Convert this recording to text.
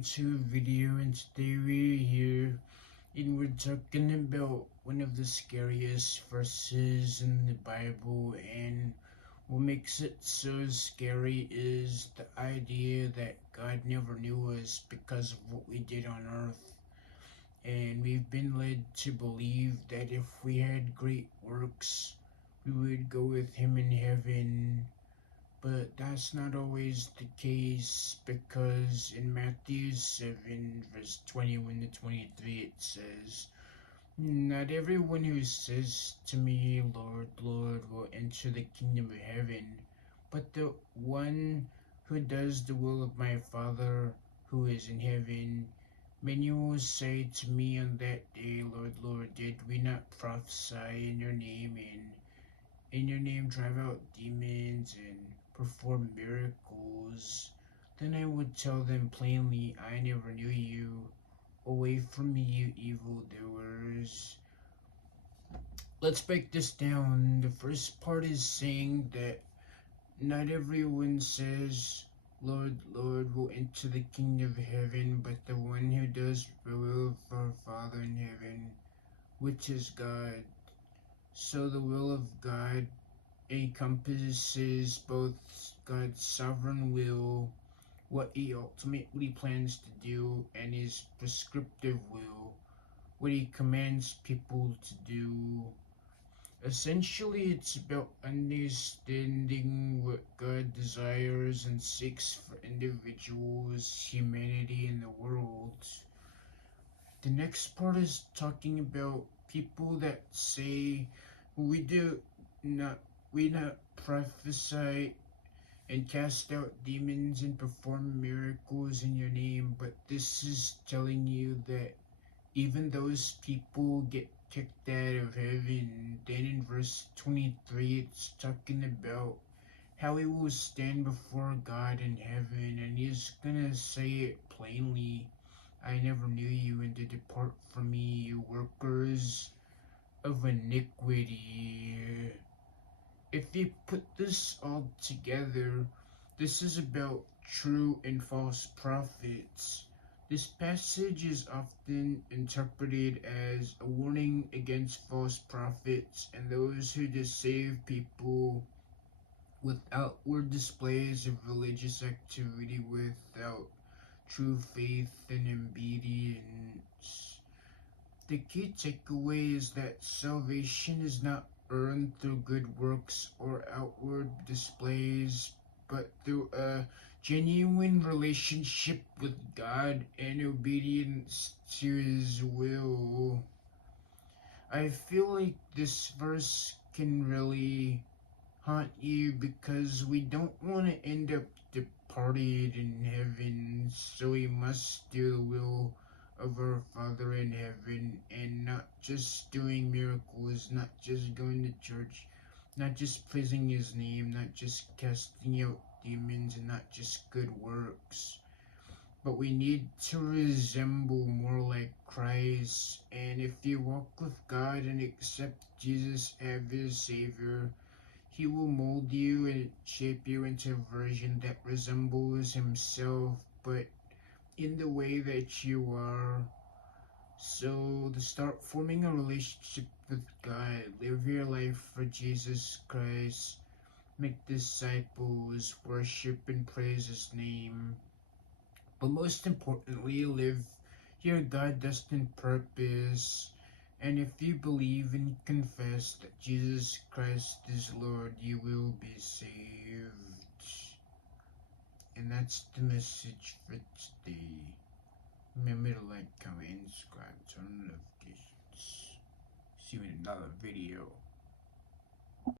welcome to a video, and today we're here and we're talking about one of the scariest verses in the Bible. And what makes it so scary is the idea that God never knew us because of what we did on earth. And we've been led to believe that if we had great works, we would go with Him in heaven. But that's not always the case, because in Matthew 7 verse 21 to 23 it says, "Not everyone who says to me, Lord, Lord, will enter the kingdom of heaven, but the one who does the will of my Father who is in heaven. Many will say to me on that day, Lord, Lord, did we not prophesy in your name, and in your name drive out demons and perform miracles? Then I would tell them plainly, I never knew you. Away from me, you evildoers." Let's break this down. The first part is saying that not everyone says, Lord, Lord, will enter the kingdom of heaven, but the one who does the will of our Father in heaven, which is God. So the will of God encompasses both God's sovereign will, what He ultimately plans to do, and His prescriptive will, what He commands people to do. Essentially, it's about understanding what God desires and seeks for individuals, humanity, and the world. The next part is talking about people that say, we do not we not prophesy and cast out demons and perform miracles in your name. But this is telling you that even those people get kicked out of heaven. Then in verse 23 it's talking about how he will stand before God in heaven, and he's gonna say it plainly, I never knew you, and to depart from me, you workers of iniquity. If you put this all together, this is about true and false prophets. This passage is often interpreted as a warning against false prophets and those who deceive people with outward displays of religious activity without true faith and obedience. The key takeaway is that salvation is not earned through good works or outward displays, but through a genuine relationship with God and obedience to His will. I feel like this verse can really haunt you because we don't want to end up departed in heaven, so we must do the will of our Father in heaven, and not just doing miracles, not just going to church, not just praising His name, not just casting out demons, and not just good works. But we need to resemble more like Christ. And if you walk with God and accept Jesus as His Savior, He will mold you and shape you into a version that resembles Himself, but in the way that you are. So to start forming a relationship with God, live your life for Jesus Christ, make disciples, worship and praise His name, but most importantly, live your God-destined purpose. And if you believe and confess that Jesus Christ is Lord, you will be saved. And that's the message for today. Remember to like, comment, subscribe, turn on notifications. See you in another video.